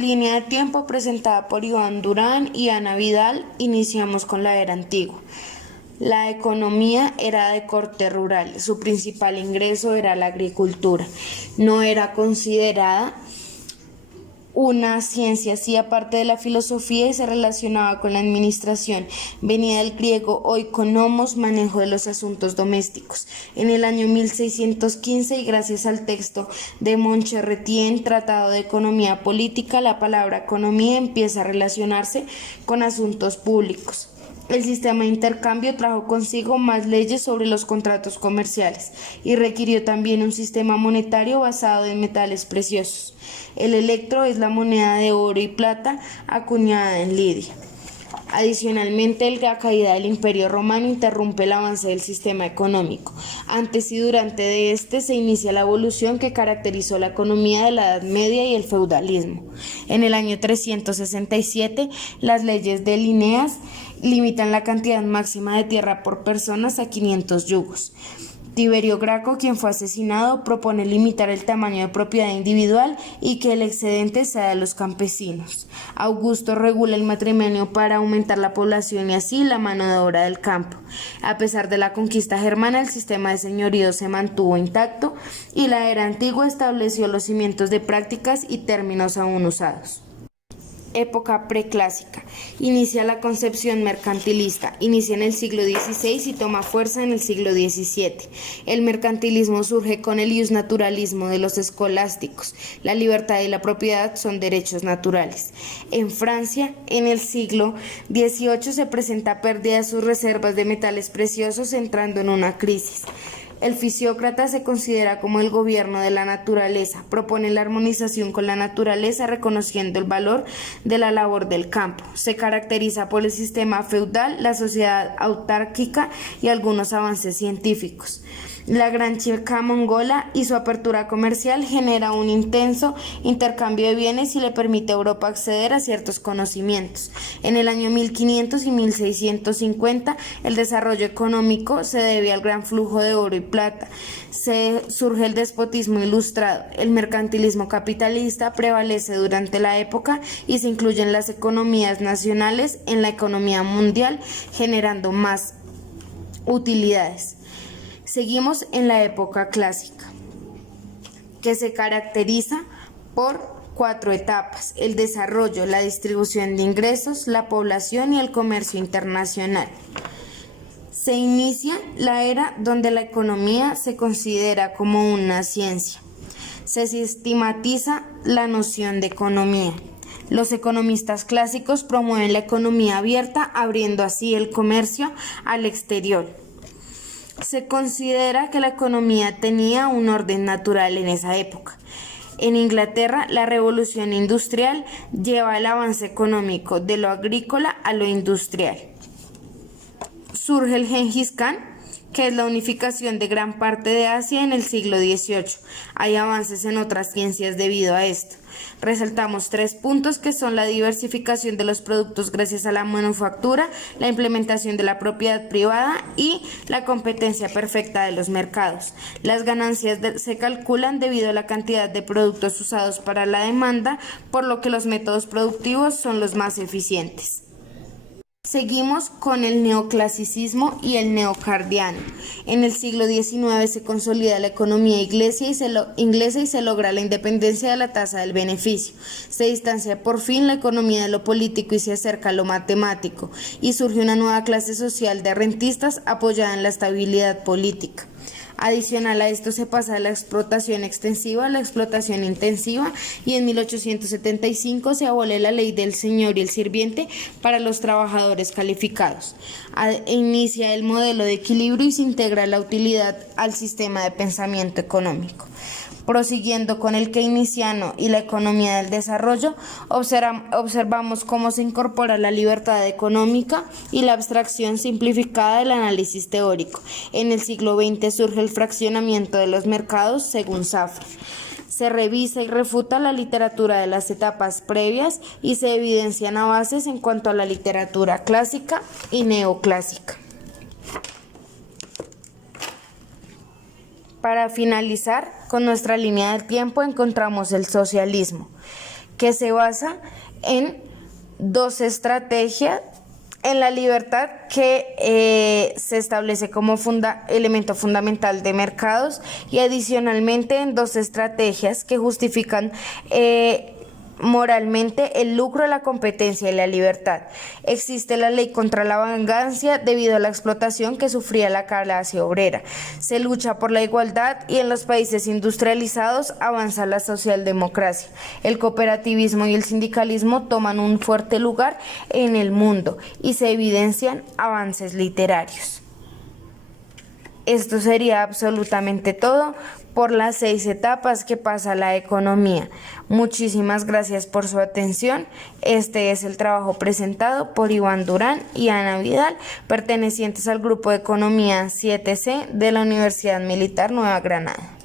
Línea de tiempo presentada por Iván Durán y Ana Vidal, iniciamos con la era antigua. La economía era de corte rural, su principal ingreso era la agricultura. No era considerada una ciencia, sí, aparte de la filosofía, y se relacionaba con la administración. Venía del griego oikonomos, manejo de los asuntos domésticos. En el año 1615, y gracias al texto de Montchetretien, Tratado de Economía Política, la palabra economía empieza a relacionarse con asuntos públicos. El sistema de intercambio trajo consigo más leyes sobre los contratos comerciales y requirió también un sistema monetario basado en metales preciosos. El electro es la moneda de oro y plata acuñada en Lidia. Adicionalmente, la caída del Imperio Romano interrumpe el avance del sistema económico. Antes y durante de este se inicia la evolución que caracterizó la economía de la Edad Media y el feudalismo. En el año 367, las leyes de Linnæus limitan la cantidad máxima de tierra por personas a 500 yugos. Tiberio Graco, quien fue asesinado, propone limitar el tamaño de propiedad individual y que el excedente sea de los campesinos. Augusto regula el matrimonio para aumentar la población y así la mano de obra del campo. A pesar de la conquista germana, el sistema de señorío se mantuvo intacto y la era antigua estableció los cimientos de prácticas y términos aún usados. Época preclásica. Inicia la concepción mercantilista. Inicia en el siglo XVI y toma fuerza en el siglo XVII. El mercantilismo surge con el iusnaturalismo de los escolásticos. La libertad y la propiedad son derechos naturales. En Francia, en el siglo XVIII se presenta pérdida de sus reservas de metales preciosos, entrando en una crisis. El fisiócrata se considera como el gobierno de la naturaleza, propone la armonización con la naturaleza reconociendo el valor de la labor del campo. Se caracteriza por el sistema feudal, la sociedad autárquica y algunos avances científicos. La Gran Chica mongola y su apertura comercial genera un intenso intercambio de bienes y le permite a Europa acceder a ciertos conocimientos. En el año 1500 y 1650, el desarrollo económico se debe al gran flujo de oro y plata. Surge el despotismo ilustrado. El mercantilismo capitalista prevalece durante la época y se incluyen las economías nacionales en la economía mundial, generando más utilidades. Seguimos en la época clásica, que se caracteriza por 4 etapas: el desarrollo, la distribución de ingresos, la población y el comercio internacional. Se inicia la era donde la economía se considera como una ciencia. Se sistematiza la noción de economía. Los economistas clásicos promueven la economía abierta, abriendo así el comercio al exterior. Se considera que la economía tenía un orden natural en esa época. En Inglaterra, la revolución industrial lleva el avance económico de lo agrícola a lo industrial. Surge el Gengis Khan, que es la unificación de gran parte de Asia en el siglo XVIII. Hay avances en otras ciencias debido a esto. Resaltamos 3 puntos que son la diversificación de los productos gracias a la manufactura, la implementación de la propiedad privada y la competencia perfecta de los mercados. Las ganancias se calculan debido a la cantidad de productos usados para la demanda, por lo que los métodos productivos son los más eficientes. Seguimos con el neoclasicismo y el neocardiano. En el siglo XIX se consolida la economía inglesa y se logra la independencia de la tasa del beneficio. Se distancia por fin la economía de lo político y se acerca a lo matemático, y surge una nueva clase social de rentistas apoyada en la estabilidad política. Adicional a esto se pasa de la explotación extensiva a la explotación intensiva, y en 1875 se abole la ley del señor y el sirviente para los trabajadores calificados. Inicia el modelo de equilibrio y se integra la utilidad al sistema de pensamiento económico. Prosiguiendo con el keynesiano y la economía del desarrollo, observamos cómo se incorpora la libertad económica y la abstracción simplificada del análisis teórico. En el siglo XX surge el fraccionamiento de los mercados según Safra. Se revisa y refuta la literatura de las etapas previas y se evidencian avances en cuanto a la literatura clásica y neoclásica. Para finalizar con nuestra línea del tiempo encontramos el socialismo, que se basa en dos estrategias: en la libertad, que se establece como elemento fundamental de mercados, y adicionalmente en dos estrategias que justifican moralmente el lucro, la competencia y la libertad. Existe la ley contra la vagancia debido a la explotación que sufría la clase obrera. Se lucha por la igualdad y en los países industrializados avanza la socialdemocracia. El cooperativismo y el sindicalismo toman un fuerte lugar en el mundo y se evidencian avances literarios. Esto sería absolutamente todo por las 6 etapas que pasa la economía. Muchísimas gracias por su atención. Este es el trabajo presentado por Iván Durán y Ana Vidal, pertenecientes al grupo de Economía 7C de la Universidad Militar Nueva Granada.